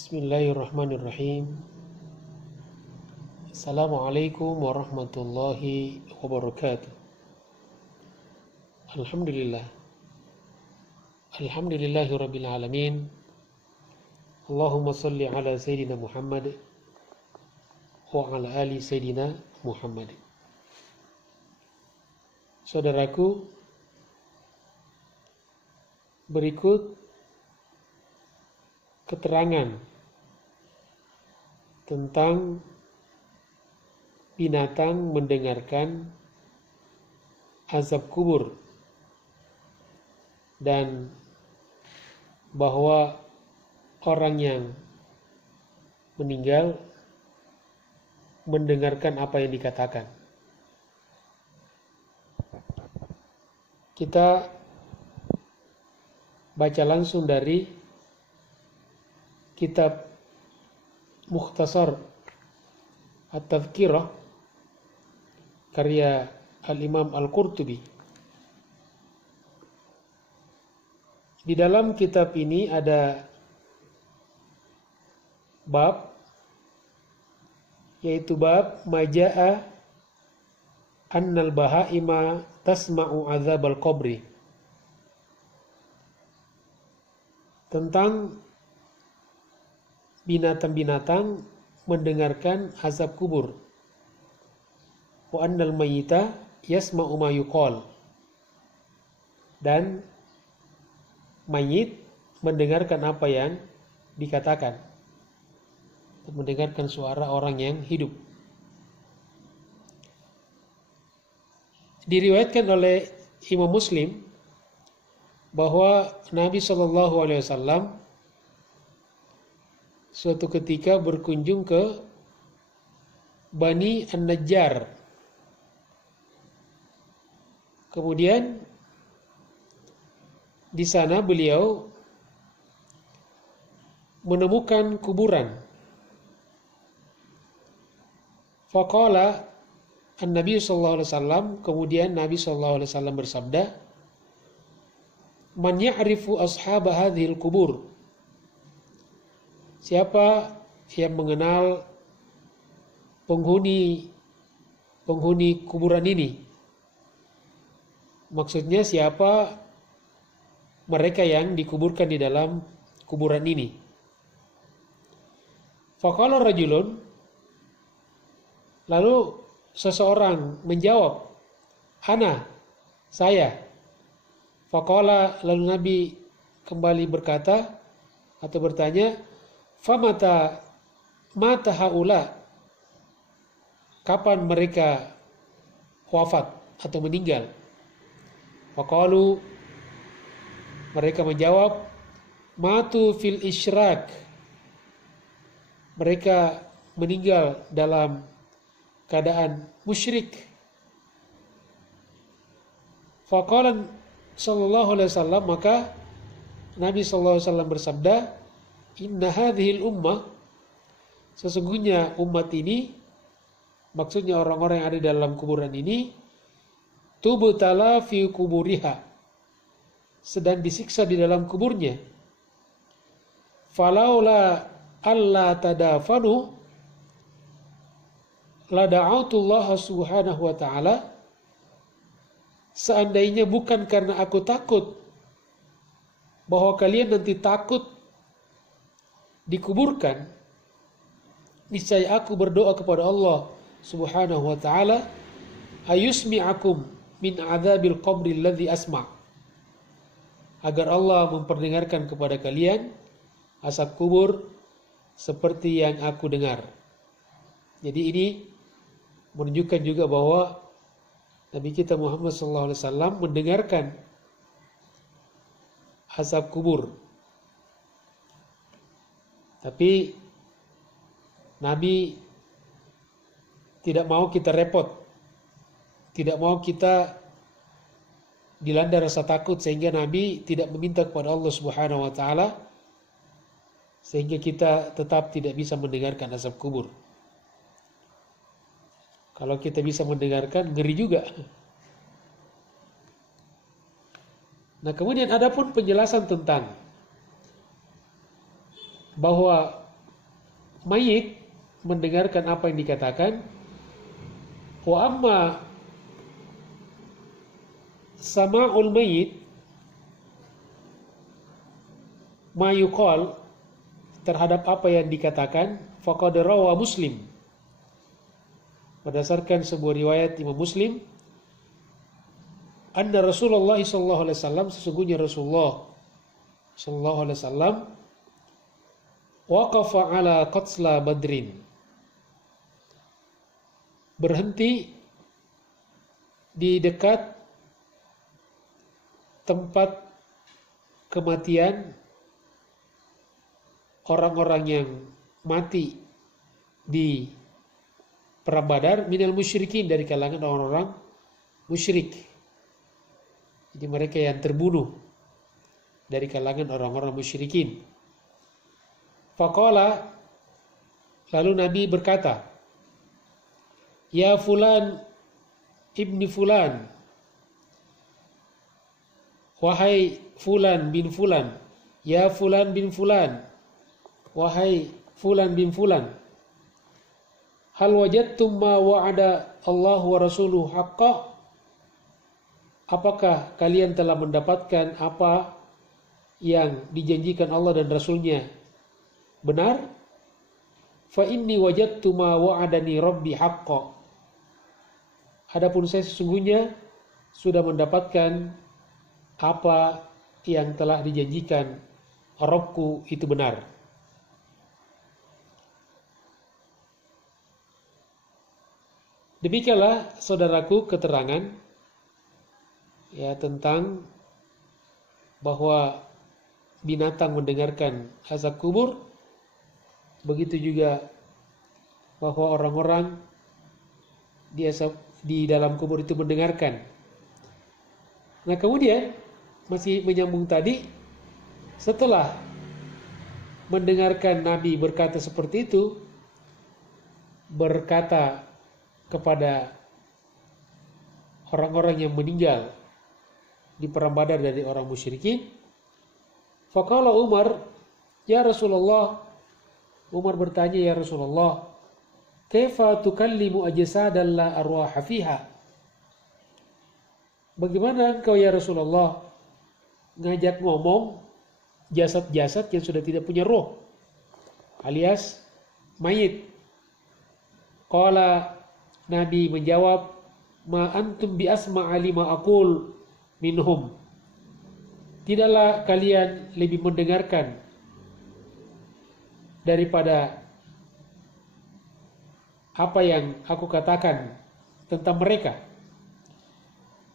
Bismillahirrahmanirrahim. Assalamualaikum warahmatullahi wabarakatuh. Alhamdulillah. Alhamdulillahi rabbil alamin. Allahumma salli ala Sayyidina Muhammad wa ala ali Sayyidina Muhammad. Saudaraku, berikut keterangan tentang binatang mendengarkan azab kubur dan bahwa orang yang meninggal mendengarkan apa yang dikatakan. Kita baca langsung dari kitab Mukhtasar At-Tadhkirah karya Al-Imam Al-Qurtubi. Di dalam kitab ini ada bab, yaitu bab Maja'a annal bahaima tasma'u azabal qabri, tentang binatang-binatang mendengarkan azab kubur. Wa annal mayyita yasma'u ma yuqal, dan mayit mendengarkan apa yang dikatakan, mendengarkan suara orang yang hidup. Diriwayatkan oleh Imam Muslim bahwa Nabi SAW suatu ketika berkunjung ke Bani An-Najjar. Kemudian di sana beliau menemukan kuburan. Faqala An-Nabi sallallahu alaihi wasallam, kemudian Nabi sallallahu alaihi wasallam bersabda, "Man ya'rifu ashab hadhil kubur?" Siapa yang mengenal penghuni kuburan ini? Maksudnya siapa mereka yang dikuburkan di dalam kuburan ini? Faqala rajulun, lalu seseorang menjawab, "Ana, saya." Faqala, lalu Nabi kembali berkata atau bertanya, "Famata mata haula?" Kapan mereka wafat atau meninggal? Faqalu, mereka menjawab, "Matu fil isyrak." Mereka meninggal dalam keadaan musyrik. Faqala sallallahu alaihi wasallam, maka Nabi sallallahu alaihi wasallam bersabda, "Inna hadhil ummah," sesungguhnya umat ini, maksudnya orang-orang yang ada dalam kuburan ini, tubtala fi kuburiha, sedang disiksa di dalam kuburnya. Falaula alla tadafanu la da'autullah subhanahu wa ta'ala, seandainya bukan karena aku takut bahwa kalian nanti takut dikuburkan, niscaya aku berdoa kepada Allah subhanahu wa ta'ala, ayusmi'akum min adzabil qabri alladhi asma', agar Allah memperdengarkan kepada kalian azab kubur seperti yang aku dengar. Jadi ini menunjukkan juga bahwa Nabi kita Muhammad SAW mendengarkan azab kubur. Tapi Nabi tidak mau kita repot, tidak mau kita dilanda rasa takut, sehingga Nabi tidak meminta kepada Allah Subhanahu wa taala sehingga kita tetap tidak bisa mendengarkan azab kubur. Kalau kita bisa mendengarkan, ngeri juga. Nah, kemudian ada pun penjelasan tentang bahwa mayit mendengarkan apa yang dikatakan. Wa amma sama'ul mayit ma yuqal, terhadap apa yang dikatakan, faqad rawa Muslim, berdasarkan sebuah riwayat Imam Muslim, anna Rasulullah sallallahu alaihi wasallam, sesungguhnya Rasulullah sallallahu alaihi wasallam waqafa ala qatsla Badrin, berhenti di dekat tempat kematian orang-orang yang mati di perang Badar, minal musyrikin, dari kalangan orang-orang musyrik. Jadi mereka yang terbunuh dari kalangan orang-orang musyrikin. Faqala, lalu Nabi berkata, ya fulan ibni fulan, wahai fulan bin fulan, ya fulan bin fulan, wahai fulan bin fulan, hal wajadtum ma wa'ada Allah wa rasuluhu haqqa, apakah kalian telah mendapatkan apa yang dijanjikan Allah dan Rasulnya benar? Fa inni wajadtu ma wa'adani rabbi haqqa, adapun saya sesungguhnya sudah mendapatkan apa yang telah dijanjikan Rabbku itu benar. Demikianlah saudaraku keterangan ya tentang bahwa binatang mendengarkan azab kubur, begitu juga bahwa orang-orang di dalam kubur itu mendengarkan. Nah kemudian masih menyambung tadi, setelah mendengarkan Nabi berkata seperti itu, berkata kepada orang-orang yang meninggal di perang Badar dari orang musyrikin, faqala Umar, ya Rasulullah, Umar bertanya, ya Rasulullah, kaifa tukallimu ajsadan la arwaha fiha, bagaimana engkau ya Rasulullah ngajak ngomong jasad-jasad yang sudah tidak punya roh, alias mayit? Qala, Nabi menjawab, ma antum bi asma'a lima aqul minhum, tidaklah kalian lebih mendengarkan daripada apa yang aku katakan tentang mereka.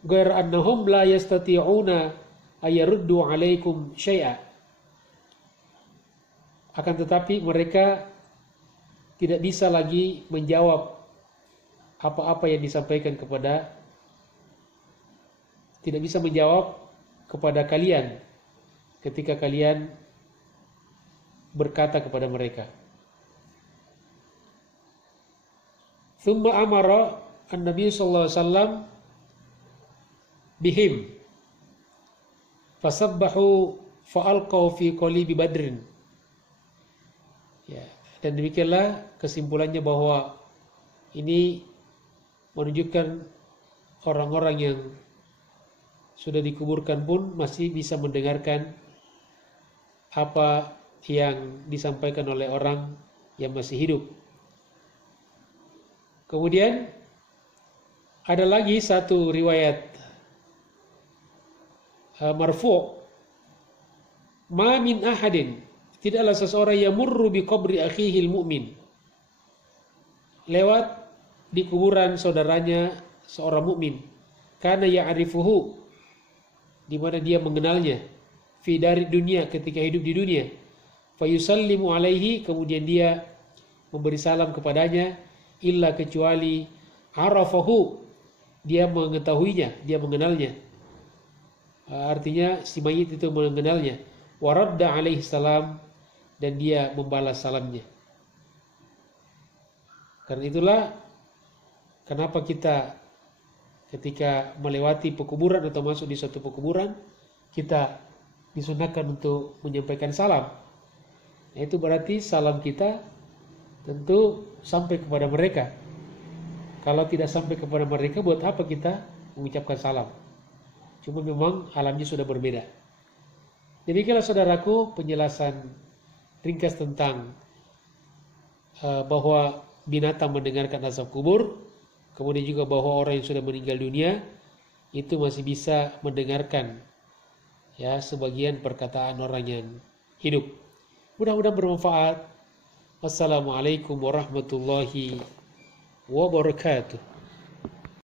Ghair annahum la yastati'una ayaruddu alaikum syai'a, akan tetapi mereka tidak bisa lagi menjawab apa-apa yang disampaikan tidak bisa menjawab kepada kalian ketika kalian berkata kepada mereka. Thumma amara an-nabi sallallahu alaihi wasallam bihim fasabbahu fa'alqaw fi qalibi badrin. Ya, dan demikianlah kesimpulannya bahwa ini menunjukkan orang-orang yang sudah dikuburkan pun masih bisa mendengarkan apa yang disampaikan oleh orang yang masih hidup. Kemudian ada lagi satu riwayat marfu', ma min ahadin, tidaklah seseorang yang murru bi qabri akhihil mu'min, lewat di kuburan saudaranya seorang mukmin, karena ya'rifuhu, di mana dia mengenalnya, fi dari dunia, ketika hidup di dunia, fa yusallimu alaihi, kemudian dia memberi salam kepadanya, illa kecuali arafahu, dia mengetahuinya, dia mengenalnya. Artinya si mayit itu mengenalnya, wa radda alaihi salam, dan dia membalas salamnya. Karena itulah kenapa kita ketika melewati pekuburan atau masuk di suatu pekuburan, kita disunahkan untuk menyampaikan salam. Nah, itu berarti salam kita tentu sampai kepada mereka. Kalau tidak sampai kepada mereka, buat apa kita mengucapkan salam? Cuma memang alamnya sudah berbeda. Demikianlah saudaraku penjelasan ringkas tentang bahwa binatang mendengarkan azab kubur, kemudian juga bahwa orang yang sudah meninggal dunia itu masih bisa mendengarkan ya sebagian perkataan orang yang hidup. Mudah-mudahan bermanfaat. Wassalamualaikum warahmatullahi wabarakatuh.